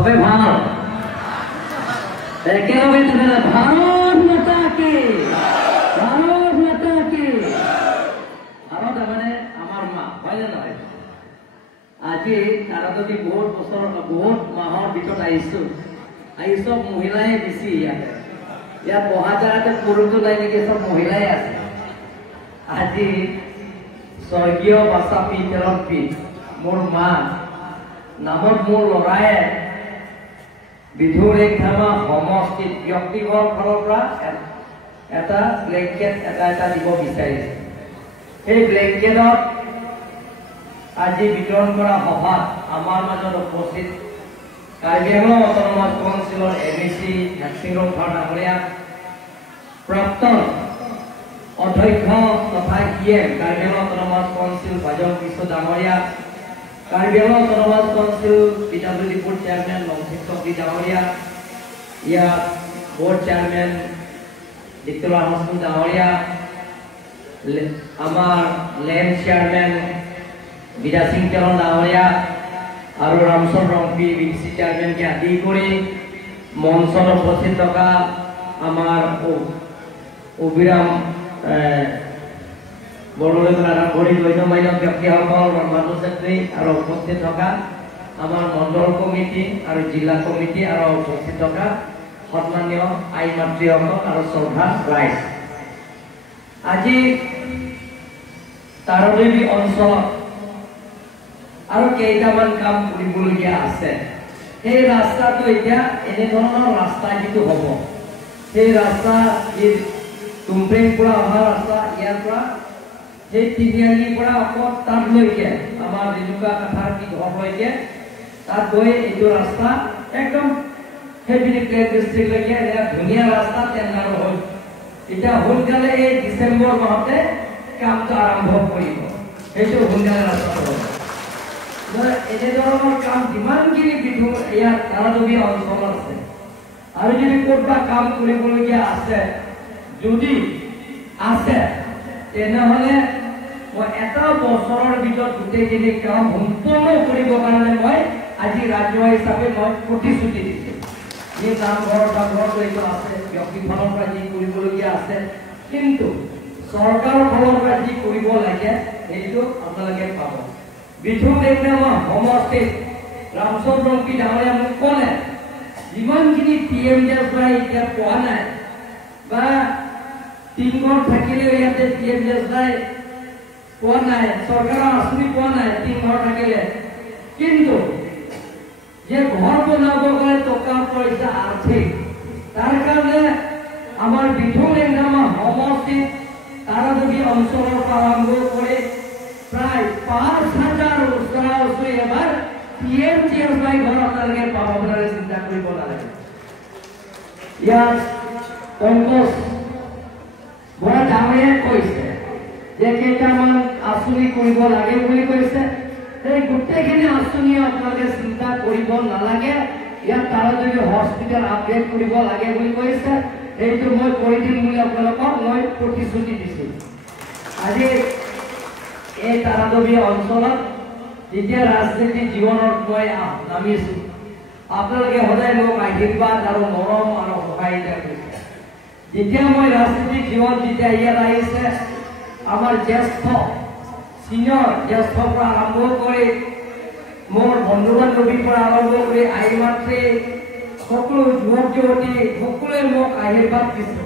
সবে ভাল একেলগে তেনেহ'লে ভাৰত মাতাকে ভাৰত মাতাকে। ভাৰত মানে আমাৰ মা, হয়নে নহয়? আজি তাৰা যদি বহুত বছৰ বহুত মাহৰ ভিতৰত আহি সব মহিলাই বেছি ইয়াত বহা জাগাতে পুৰুষটো নাই নেকি, সব মহিলাই আছে। আজি স্বৰ্গীয় বাচাপি তেলপি মোৰ মা নামত মোৰ ল'ৰাই বিধুৰেখামা সমষ্টিত ব্যক্তিগত ফালৰ পৰা এটা ব্লেংকেট এটা দিব বিচাৰিছে। সেই ব্লেংকেটত আজি বিতৰণ কৰা সভাত আমাৰ মাজত উপস্থিত Karbi Anglong autonomous council MEC Narsing ডাঙৰীয়া, প্ৰাক্তন অধ্যক্ষ তথা EM Karbi Anglong autonomous council Bajan Krishna ডাঙৰীয়া, Karbi Anglong autonomous council PWD board chairman Longchit Chakri ডাঙৰীয়া, ইয়াত বোৰ্ড চেয়াৰমেন দিক্তলা হাছমিন ডাঙৰীয়া, আমাৰ লেণ্ড চেয়াৰমেন বিদা সিং তেলন ডাঙৰীয়া আৰু ৰামচন্দ্ৰ ৰংপি BDC চেয়াৰমেনকে আদি কৰি মঞ্চত উপস্থিত থকা আমাৰ অবিৰাম বৰলৈ ভৰি গণ্যমান্য ব্যক্তিসকল, ৰমানু চেত্ৰী আৰু উপস্থিত থকা আমাৰ মণ্ডল কমিটি আৰু জিলা কমিটি আৰু উপস্থিত থকা সন্মানীয় আই মাতৃসকল আৰু শ্ৰদ্ধা ৰাইজ, আজি তাৰদেৱী অঞ্চলত আৰু কেইটামান কাম কৰিবলগীয়া আছে। সেই ৰাস্তাটো এতিয়া এনেধৰণৰ ৰাস্তা যিটো হ'ব, সেই ৰাস্তা তুমফ্ৰেং পৰা অহা ৰাস্তা, ইয়াৰ পৰা সেই তিনিআলিৰ পৰা আকৌ তাতলৈকে আমাৰ ৰেণুকা কাঠাৰ কি ঘৰলৈকে তাত গৈ এইটো ৰাস্তা একদম সেইপিনে প্লেন ডিষ্ট্ৰিক্টলৈকে এটা ধুনীয়া ৰাস্তা টেণ্ডাৰ হ'ল। এতিয়া সোনকালে এই ডিচেম্বৰ মাহতে কামটো আৰম্ভ কৰিব, সেইটো সোনকালে ৰাস্তাটো হ'ব। এনেধৰণৰ কাম যিমানখিনি বিধু ইয়াত তাৰাদেৱী অঞ্চল আছে আৰু যদি ক'ৰবা কাম কৰিবলগীয়া আছে যদি আছে তেনেহ'লে মই এটা বছৰৰ ভিতৰত গোটেইখিনি কাম সম্পূৰ্ণ কৰিবৰ কাৰণে মই আজি ৰাজহুৱা হিচাপে মই প্ৰতিশ্ৰুতি দিছোঁ। যি নামঘৰ চামঘৰলৈকে আছে, ব্যক্তিৰ ফালৰ পৰা যি কৰিবলগীয়া আছে, কিন্তু চৰকাৰৰ ফালৰ পৰা যি কৰিব লাগে সেইটো আপোনালোকে পাব। বিধুৰেখামা সমষ্টিত ৰামচন্দ্ৰ ৰংপি ডাঙৰীয়া মোক ক'লে যিমানখিনি PMJS এতিয়া পোৱা নাই বা টিংঘৰ থাকিলেও ইয়াতে PMJS পোৱা নাই, চৰকাৰৰ আঁচনি পোৱা নাই টিংঘৰ থাকিলে, কিন্তু যে ঘৰ বনাব গ'লে টকা পইচা আৰ্থিক তাৰ কাৰণে আমাৰ বিধুৰেখামা সমষ্টিত তাৰাদেৱী অঞ্চলৰ পৰা আৰম্ভ কৰি প্ৰায় 5,000 ওচৰা ওচৰি এবাৰ PMJS ঘৰ আপোনালোকে পাব বুলি চিন্তা কৰিব নালাগে। ইয়াত পংকজ বৰা ডাঙৰীয়াই কৈছে যে কেইটামান আঁচনি কৰিব লাগে বুলি কৈছে, সেই গোটেইখিনি আঁচনি আপোনালোকে চিন্তা কৰিব নালাগে। ইয়াত তাৰাদেৱী হস্পিটেল আপগ্ৰেড কৰিব লাগে বুলি কৈছে, এইটো মই কৰি দিম বুলি আপোনালোকক মই প্ৰতিশ্ৰুতি দিছোঁ। আজি এই তাৰাদেৱী অঞ্চলত যেতিয়া ৰাজনীতি জীৱনত মই নামিছোঁ, আপোনালোকে সদায় মোক আশীৰ্বাদ আৰু মৰম আৰু সহায়িতা কৰিছে। যেতিয়া মই ৰাজনীতিক জীৱন যেতিয়া ইয়াত আহিছে, আমাৰ জ্যেষ্ঠ চিনিয়ৰ জ্যেষ্ঠৰ পৰা আৰম্ভ কৰি মোৰ বন্ধু বান্ধৱীৰ পৰা আৰম্ভ কৰি আই মাতৃ সকলো যুৱক যুৱতী সকলোৱে মোক আশীৰ্বাদ দিছে।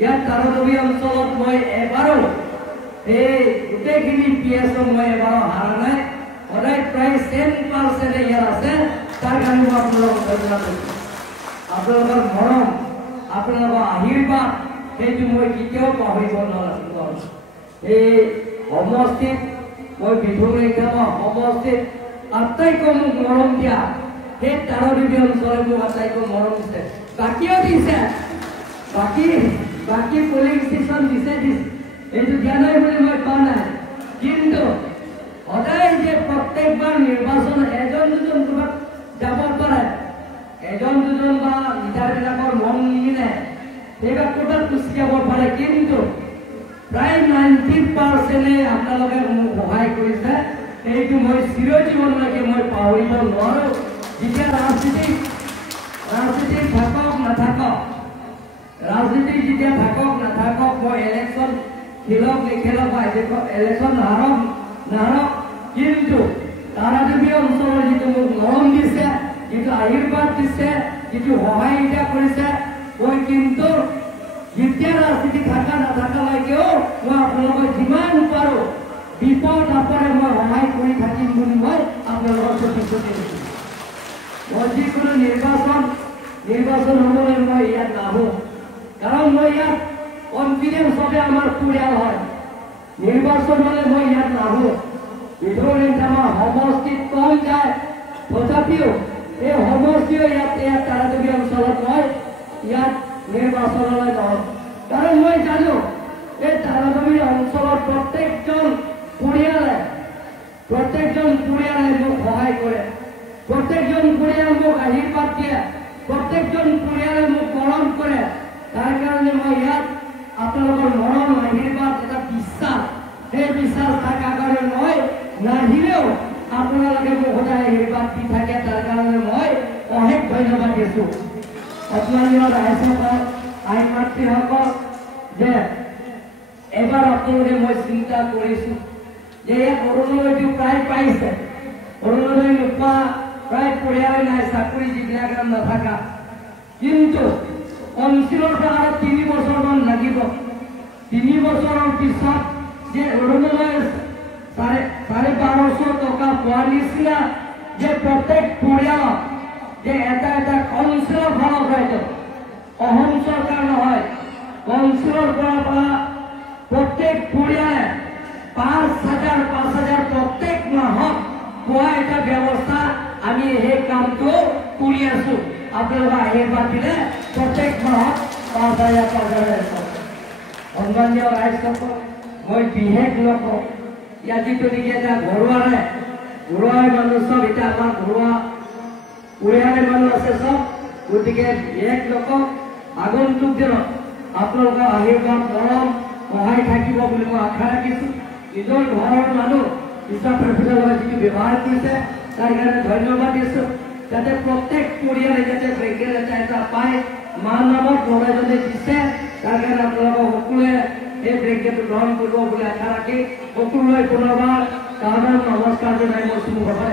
ইয়াত তাৰাদেৱী অঞ্চলত মই এবাৰো এই গোটেইখিনি PSক মই এবাৰো হাৰা নাই, সদায় প্ৰায় 10% ইয়াত আছে। তাৰ কাৰণে মই আপোনালোকক ধন্যবাদ দিছোঁ। আপোনালোকৰ মৰম, আপোনালোকৰ আশীৰ্বাদ সেইটো মই কেতিয়াও পাহৰিব নোৱাৰোঁ। এই সমষ্টিত মই বিধুৰেখামা সমষ্টিত আটাইতকৈ মোক মৰম দিয়া সেই তাৰাদেৱী অঞ্চলে মোক আটাইতকৈ মৰম দিছে। বাকীও দিছে, বাকী পলিং ষ্টেচন দিছে, এইটো দিয়া নাই বুলি মই কোৱা নাই, কিন্তু সদায় যে প্ৰত্যেকবাৰ নিৰ্বাচন এজন দুজন ক'ৰবাত যাব পাৰে, এজন দুজন বা লিডাৰবিলাকৰ মন নিমিলে সেইবিলাক ক'ৰবাত গুচি যাব পাৰে, কিন্তু প্ৰায় 90% আপোনালোকে মোক সহায় কৰিছে। এইটো মই চিৰজীৱনলৈকে মই পাহৰিব নোৱাৰোঁ। যেতিয়া ৰাজনীতি থাকক নাথাকক, ৰাজনীতি যেতিয়া থাকক নাথাকক, মই ইলেকশ্যন খেলক নেখেলক বা ইলেকশ্যন নাহাৰক, কিন্তু তাৰাদেৱী অঞ্চলৰ যিটো মোক মৰম দিছে, যিটো আশীৰ্বাদ দিছে, যিটো সহায়িতা কৰিছে, মই কিন্তু যেতিয়া ৰাজনীতি থাকা নাথাকালৈকেও মই আপোনালোকক যিমান পাৰোঁ বিপদ আপদে মই সহায় কৰি থাকিম বুলি মই আপোনালোকৰ প্ৰতিশ্ৰুতি দিছোঁ। মই যিকোনো নিৰ্বাচন হ'বলৈ মই ইয়াত নাহোঁ, কাৰণ মই ইয়াত কনফিডেন্সতে আমাৰ পৰিয়াল হয়। নিৰ্বাচন হ'লে মই ইয়াত নাহোঁ। বিধুৰীত আমাৰ সমষ্টিত কম যায়, তথাপিও এই সমষ্টিও ইয়াত তাৰাদেৱী অঞ্চলত মই ইয়াত নিৰ্বাচনলৈ যাওঁ, কাৰণ মই জানো এই তাৰাদেৱী অঞ্চলৰ প্ৰত্যেকজন পৰিয়ালে মোক সহায় কৰে, প্ৰত্যেকজন পৰিয়ালে মোক আশীৰ্বাদ দিয়ে, প্ৰত্যেকজন পৰিয়ালে মোক মৰম কৰে। তাৰ কাৰণে মই ইয়াত আপোনালোকৰ মৰম আশীৰ্বাদ এটা বিশ্বাস, সেই বিশ্বাস থকাৰ কাৰণে মই নাহিলেও আপোনালোকে মোক সদায় আশীৰ্বাদ দি থাকে। তাৰ কাৰণে মই অশেষ ধন্যবাদ দিছোঁ আপোনালোকৰ ৰাইজসকল, আইন মাতৃসকল, যে এবাৰ আপোনালোকে মই চিন্তা কৰিছোঁ যে ইয়াত অৰুণোদয়টো প্ৰায় পাইছে, অৰুণোদয় নোপোৱা প্ৰায় পৰিয়ালে নাই, চাকৰি যিবিলাক নাথাকা, কিন্তু কমচিলৰ পৰা আৰু 3 বছৰমান লাগিব। 3 বছৰৰ পিছত যে অৰুণোদয় 1250 টকা পোৱাৰ নিচিনা যে প্ৰত্যেক পৰিয়ালক যে এটা কাউন্সিলৰ ফালৰ পৰা, অসম চৰকাৰ নহয়, কাউন্সিলৰ পৰা প্ৰত্যেক পৰিয়ালে 5,000 প্ৰত্যেক মাহত পোৱা এটা ব্যৱস্থা আমি সেই কামটো কৰি আছোঁ। আপোনালোকে আশীৰ্বাদ দিলে প্ৰত্যেক মাহত 5,000 সন্মানীয় ৰাইজসকল, মই বিশেষ নকওঁ, ইয়াত যিটো নেকি এটা ঘৰুৱা মানুহ চব, এতিয়া আমাৰ ঘৰুৱা পৰিয়ালে মানুহ আছে চব, গতিকে বিশেষ নকওঁ। আগন্তুক দিনত আপোনালোকৰ আশীৰ্বাদ মৰম সহায় থাকিব বুলি মই আশা ৰাখিছোঁ। নিজৰ ঘৰৰ মানুহ হিচাপে যিটো ব্যৱহাৰ কৰিছে তাৰ কাৰণে ধন্যবাদ দিছোঁ। যাতে প্ৰত্যেক পৰিয়ালে যাতে ব্ৰেকেট এটা পায়, মা নামত ল'ৰাজনে দিছে, তাৰ কাৰণে আপোনালোকক সকলোৱে এই ব্ৰেকেটটো গ্ৰহণ কৰিব বুলি আশা ৰাখি সকলোৱে পুনৰবাৰ নমস্কাৰ জনাই মই চুমুখৰ পৰা